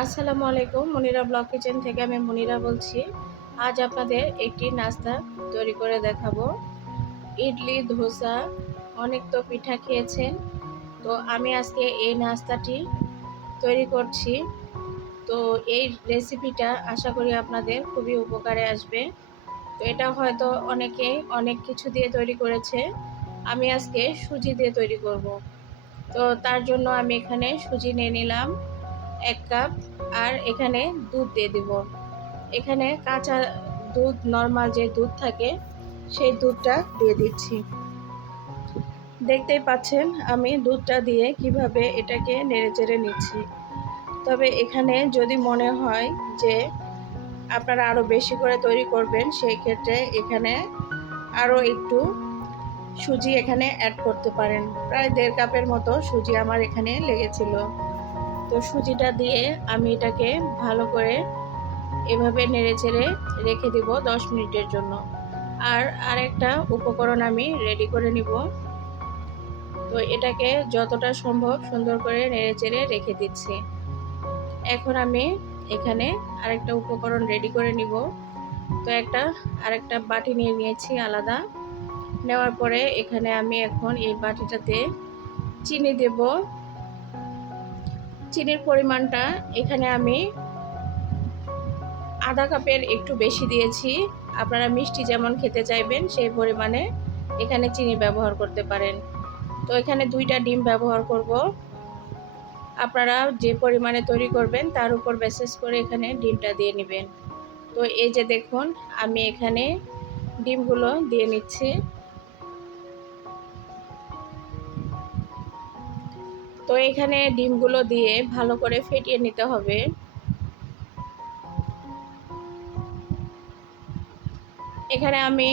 আসসালামু আলাইকুম। Monira blog kitchen থেকে আমি মনিরা বলছি। আজ আপনাদের একটি নাস্তা তৈরি করে দেখাবো। ইডলি, ধোসা, অনেক তো পিঠা খেয়েছেন। তো আমি আজকে এই নাস্তাটি তৈরি করছি। তো এই রেসিপিটা আশা করি আপনাদের খুবই উপকারে আসবে। তো এটা হয়তো অনেকেই অনেক কিছু দিয়ে তৈরি করেছে। আমি আজকে সুজি দিয়ে তৈরি করব। তো তার জন্য আমি এখানে সুজি নিয়ে নিলাম 1 কাপ, আর এখানে দুধ দিয়ে দিব। এখানে কাঁচা দুধ, নর্মাল যে দুধ থাকে সেই দুধটা দিয়ে দিচ্ছি। দেখতেই পাচ্ছেন আমি দুধটা দিয়ে কিভাবে এটাকে নেড়েচেড়ে নিচ্ছি। তবে এখানে যদি মনে হয় যে আপনারা আরও বেশি করে তৈরি করবেন, সেই ক্ষেত্রে এখানে আরও একটু সুজি এখানে অ্যাড করতে পারেন। প্রায় 1.5 কাপের মতো সুজি আমার এখানে লেগেছিল। তো সুজিটা দিয়ে আমি এটাকে ভালো করে এভাবে নেড়েচেড়ে রেখে দিব 10 মিনিটের জন্য। আর আরেকটা উপকরণ আমি রেডি করে নিব। তো এটাকে যতটা সম্ভব সুন্দর করে নেড়েচেড়ে রেখে দিচ্ছি। এখন আমি এখানে আরেকটা উপকরণ রেডি করে নিব। তো আরেকটা বাটি নিয়ে নিয়েছি আলাদা। নেওয়ার পরে এখানে আমি এখন এই বাটিটাতে চিনি দেব। চিনির পরিমাণটা এখানে আমি আধা কাপের একটু বেশি দিয়েছি। আপনারা মিষ্টি যেমন খেতে চাইবেন সেই পরিমাণে এখানে চিনি ব্যবহার করতে পারেন। তো এখানে 2টা ডিম ব্যবহার করব। আপনারা যে পরিমাণে তৈরি করবেন তার উপর বেসিস করে এখানে ডিমটা দিয়ে নেবেন। তো এই যে দেখুন আমি এখানে ডিমগুলো দিয়ে নিচ্ছি। তো এখানে ডিমগুলো দিয়ে ভালো করে ফেটিয়ে নিতে হবে। এখানে আমি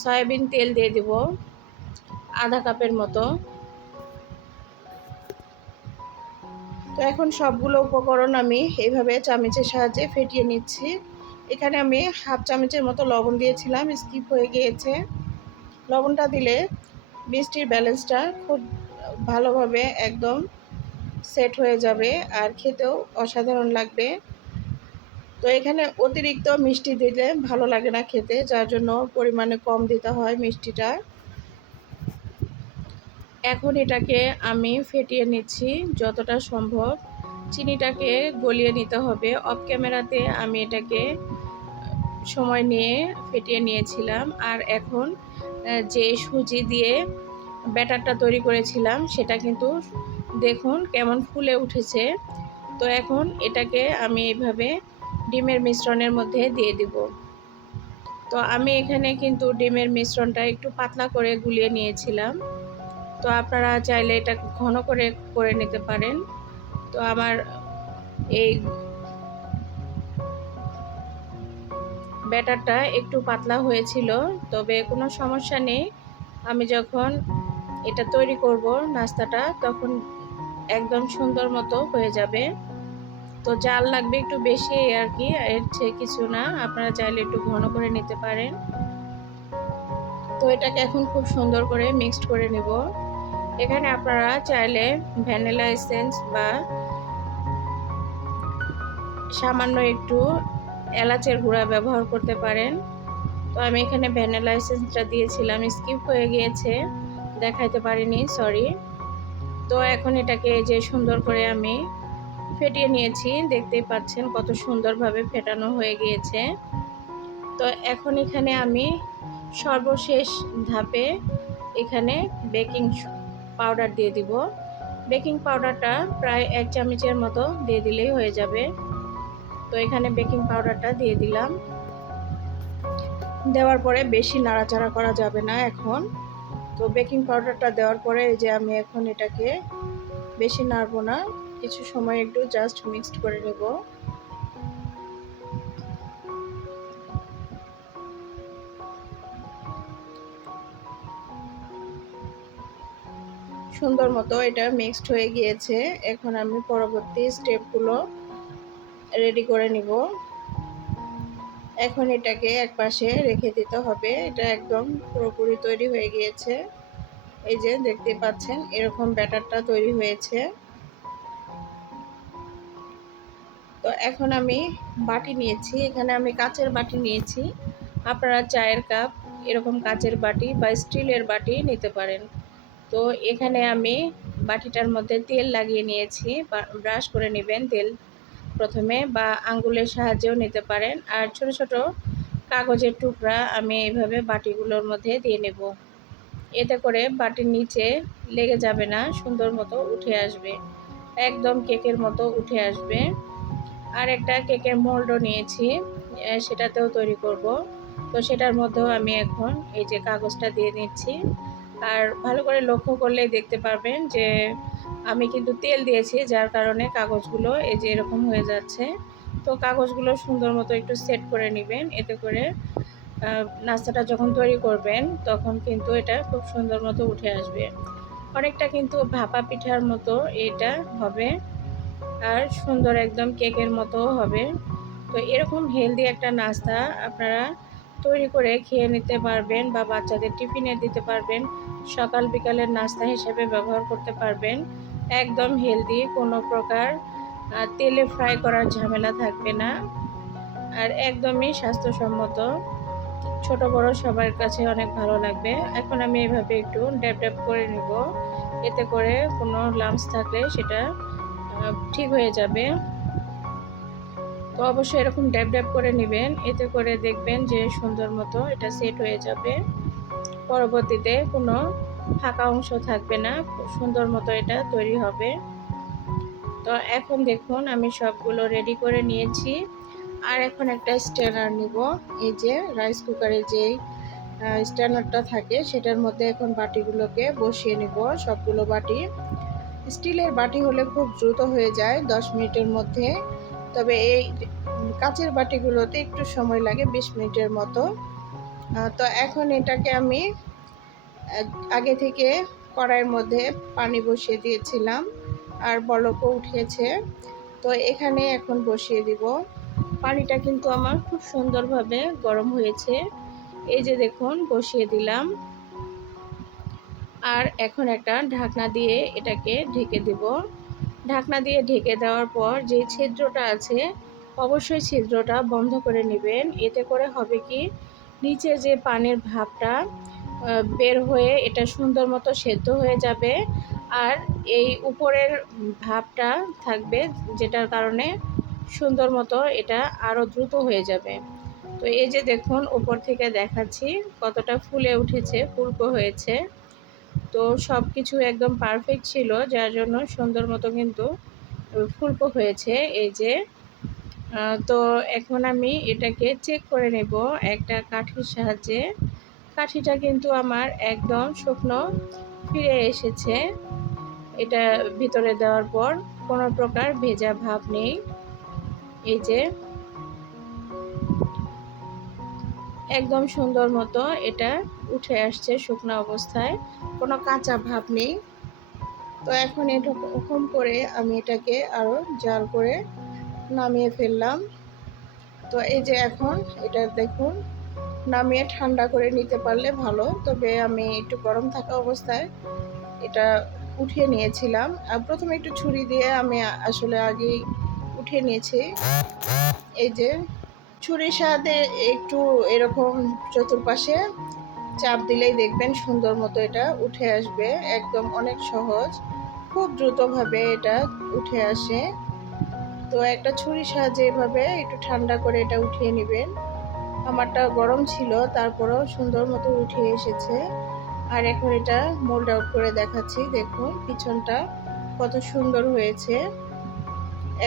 সয়াবিন তেল দিয়ে দিব আধা কাপের মতো। তো এখন সবগুলো উপকরণ আমি এইভাবে চামচের সাহায্যে ফেটিয়ে নিচ্ছি। এখানে আমি হাফ চামচের মতো লবণ দিয়েছিলাম, স্কিপ হয়ে গিয়েছে। লবণটা দিলে মিষ্টির ব্যালেন্সটা খুব ভালোভাবে একদম সেট হয়ে যাবে, আর খেতেও অসাধারণ লাগবে। তো এখানে অতিরিক্ত মিষ্টি দিলে ভালো লাগে না খেতে, যার জন্য পরিমাণে কম দিতে হয় মিষ্টিটা। এখন এটাকে আমি ফেটিয়ে নিচ্ছি যতটা সম্ভব। চিনিটাকে গলিয়ে নিতে হবে। অফ ক্যামেরাতে আমি এটাকে সময় নিয়ে ফেটিয়ে নিয়েছিলাম। আর এখন যে সুজি দিয়ে ব্যাটারটা তৈরি করেছিলাম সেটা কিন্তু দেখুন কেমন ফুলে উঠেছে। তো এখন এটাকে আমি এইভাবে ডিমের মিশ্রণের মধ্যে দিয়ে দিব। তো আমি এখানে কিন্তু ডিমের মিশ্রণটা একটু পাতলা করে গুলিয়ে নিয়েছিলাম। তো আপনারা চাইলে এটা ঘন করে করে নিতে পারেন। তো আমার এই ব্যাটারটা একটু পাতলা হয়েছিল, তবে কোনো সমস্যা নেই। আমি যখন এটা তৈরি করব নাস্তাটা, তখন একদম সুন্দর মতো হয়ে যাবে। তো জাল লাগবে একটু বেশি আর কি, এর চেয়ে কিছু না। আপনারা চাইলে একটু ঘন করে নিতে পারেন। তো এটাকে এখন খুব সুন্দর করে মিক্সড করে নিব। এখানে আপনারা চাইলে ভ্যানিলা এসেন্স বা সামান্য একটু এলাচের গুঁড়া ব্যবহার করতে পারেন। তো আমি এখানে ভ্যানিলা এসেন্সটা দিয়েছিলাম, স্কিপ হয়ে গিয়েছে, দেখাইতে পারিনি, সরি। তো এখন এটাকে যে সুন্দর করে আমি ফেটিয়ে নিয়েছি, দেখতেই পাচ্ছেন কত সুন্দরভাবে ফেটানো হয়ে গিয়েছে। তো এখন এখানে আমি সর্বশেষ ধাপে এখানে বেকিং পাউডার দিয়ে দিব। বেকিং পাউডারটা প্রায় 1 চামচের মতো দিয়ে দিলেই হয়ে যাবে। তো এখানে বেকিং পাউডারটা দিয়ে দিলাম। দেওয়ার পরে বেশি নাড়াচাড়া করা যাবে না এখন। তো বেকিং পাউডারটা দেওয়ার পরে এই যে আমি এখন এটাকে বেশি নাড়বো না, কিছু সময় একটু জাস্ট মিক্সড করে নেব। সুন্দর মতো এটা মিক্সড হয়ে গিয়েছে। এখন আমি পরবর্তী স্টেপগুলো রেডি করে নিব। এখন এটাকে একপাশে রেখে দিতে হবে। এটা একদম পুরোপুরি তৈরি হয়ে গিয়েছে। এই যে দেখতে পাচ্ছেন এরকম ব্যাটারটা তৈরি হয়েছে। তো এখন আমি বাটি নিয়েছি, এখানে আমি কাচের বাটি নিয়েছি। আপনারা চায়ের কাপ এরকম কাচের বাটি বা স্টিলের বাটি নিতে পারেন। তো এখানে আমি বাটিটার মধ্যে তেল লাগিয়ে নিয়েছি, ব্রাশ করে নেবেন তেল প্রথমে, বা আঙ্গুলের সাহায্যেও নিতে পারেন। আর ছোট ছোট কাগজের টুকরা আমি এইভাবে বাটিগুলোর মধ্যে দিয়ে নেব। এতে করে বাটির নিচে লেগে যাবে না, সুন্দর মতো উঠে আসবে, একদম কেকের মতো উঠে আসবে। আর একটা কেকের মোল্ডও নিয়েছি, সেটাতেও তৈরি করব। তো সেটার মধ্যেও আমি এখন এই যে কাগজটা দিয়ে নিচ্ছি। আর ভালো করে লক্ষ্য করলেই দেখতে পারবেন যে আমি কিন্তু তেল দিয়েছি, যার কারণে কাগজগুলো এই যে এরকম হয়ে যাচ্ছে। তো কাগজগুলো সুন্দর মতো একটু সেট করে নেবেন, এতে করে নাস্তাটা যখন তৈরি করবেন তখন কিন্তু এটা খুব সুন্দর মতো উঠে আসবে। অনেকটা কিন্তু ভাপা পিঠার মতো এটা হবে, আর সুন্দর একদম কেকের মতো হবে। তো এরকম হেলদি একটা নাস্তা আপনারা তৈরি করে খেয়ে নিতে পারবেন, বা বাচ্চাদের টিফিনে দিতে পারবেন, সকাল বিকালের নাস্তা হিসেবে ব্যবহার করতে পারবেন। একদম হেলদি, কোনো প্রকার তেলে ফ্রাই করার ঝামেলা থাকবে না, আর একদমই স্বাস্থ্যসম্মত। ছোট বড় সবার কাছে অনেক ভালো লাগবে। এখন আমি এভাবে একটু ড্যাব ড্যাব করে নিব, এতে করে কোনো লাম্পস থাকলে সেটা ঠিক হয়ে যাবে। তো অবশ্যই এরকম ড্যাব ড্যাব করে নেবেন, এতে করে দেখবেন যে সুন্দর মতো এটা সেট হয়ে যাবে। পরবর্তীতে কোনো ফাঁকা অংশ থাকবে না, খুব সুন্দর মতো এটা তৈরি হবে। তো এখন দেখুন আমি সবগুলো রেডি করে নিয়েছি। আর এখন একটা স্ট্যানার নিব, এই যে রাইস কুকারে যেই স্ট্যানারটা থাকে সেটার মধ্যে এখন বাটিগুলোকে বসিয়ে নিব। সবগুলো বাটি স্টিলের বাটি হলে খুব দ্রুত হয়ে যায় 10 মিনিটের মধ্যে, তবে এই কাচের বাটিগুলোতে একটু সময় লাগে 20 মিনিটের মতো। তো এখন এটাকে আমি আগে থেকে কড়াইয়ের মধ্যে পানি বসিয়ে দিয়েছিলাম, আর বলকও উঠেছে। তো এখানে এখন বসিয়ে দিব। পানিটা কিন্তু আমার খুব সুন্দরভাবে গরম হয়েছে, এই যে দেখুন বসিয়ে দিলাম। আর এখন একটা ঢাকনা দিয়ে এটাকে ঢেকে দেব। ঢাকনা দিয়ে ঢেকে দেওয়ার পর যে ছিদ্রটা আছে অবশ্যই ছিদ্রটা বন্ধ করে নেবেন, এতে করে হবে কি নিচে যে পানির ভাপটা বের হয়ে এটা সুন্দর মতো সেদ্ধ হয়ে যাবে, আর এই উপরের ভাপটা থাকবে, যেটার কারণে সুন্দর মতো এটা আরও দ্রুত হয়ে যাবে। তো এই যে দেখুন উপর থেকে দেখাচ্ছি কতটা ফুলে উঠেছে, ফুলকো হয়েছে। তো সব কিছু একদম পারফেক্ট ছিল, যার জন্য সুন্দর মতো কিন্তু ফুলকো হয়েছে এই যে। তো এখন আমি এটাকে চেক করে নেব একটা কাঠির সাহায্যে। কাঠিটা কিন্তু আমার একদম শুকনো ফিরে এসেছে, এটা ভিতরে দেওয়ার পর কোনো প্রকার ভেজা ভাব নেই। এই যে একদম সুন্দর মতো এটা উঠে আসছে শুকনো অবস্থায়, কোনো কাঁচা ভাব নেই। তো এখন এরকম করে আমি এটাকে আরও জাল করে নামিয়ে ফেললাম। তো এই যে এখন এটা দেখুন নামিয়ে ঠান্ডা করে নিতে পারলে ভালো, তবে আমি একটু গরম থাকা অবস্থায় এটা উঠিয়ে নিয়েছিলাম। আর প্রথমে একটু ছুরি দিয়ে আমি আসলে আগেই উঠিয়ে নিয়েছি। এই যে ছুরির সাথে একটু এরকম চতুর্পাশে চাপ দিলেই দেখবেন সুন্দর মতো এটা উঠে আসবে, একদম অনেক সহজ, খুব দ্রুতভাবে এটা উঠে আসে। তো একটা ছুরির সাহায্যে এভাবে একটু ঠান্ডা করে এটা উঠিয়ে নেবেন। আমারটা গরম ছিল, তারপরেও সুন্দর মতো উঠিয়ে এসেছে। আর এখন এটা মোল্ড আউট করে দেখাচ্ছি, দেখুন পিছনটা কত সুন্দর হয়েছে।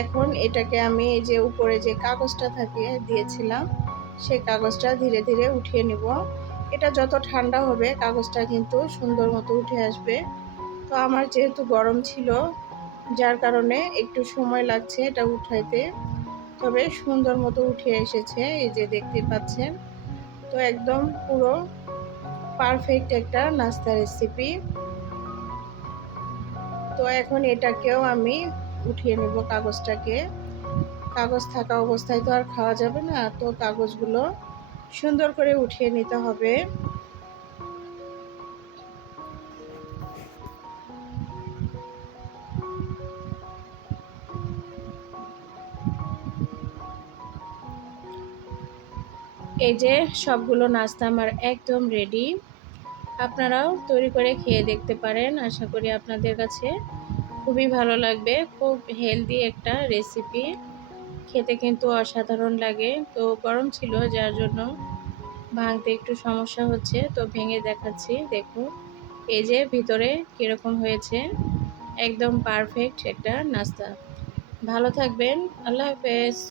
এখন এটাকে আমি এই যে উপরে যে কাগজটা থাকে দিয়েছিলাম সেই কাগজটা ধীরে ধীরে উঠিয়ে নিব। এটা যত ঠান্ডা হবে কাগজটা কিন্তু সুন্দর মতো উঠে আসবে। তো আমার যেহেতু গরম ছিল যার কারণে একটু সময় লাগছে এটা উঠাইতে, তবে সুন্দর মতো উঠে এসেছে, এই যে দেখতে পাচ্ছেন। তো একদম পুরো পারফেক্ট একটা নাস্তা রেসিপি। তো এখন এটাকেও আমি উঠিয়ে নেব কাগজটাকে। কাগজ থাকা অবস্থায় তো আর খাওয়া যাবে না, তো কাগজগুলো সুন্দর করে উঠিয়ে নিতে হবে। এই যে সবগুলো নাস্তা আমার একদম রেডি। আপনারাও তৈরি করে খেয়ে দেখতে পারেন। আশা করি আপনাদের কাছে খুবই ভালো লাগবে। খুব হেলদি একটা রেসিপি। খেতে কিন্তু অসাধারণ লাগে। তো গরম ছিল যার জন্য ভাঙতে একটু সমস্যা হচ্ছে। তো ভেঙে দেখাচ্ছি, দেখুন। এই যে ভিতরে কীরকম হয়েছে, একদম পারফেক্ট একটা নাস্তা। ভালো থাকবেন। আল্লাহ হাফেজ।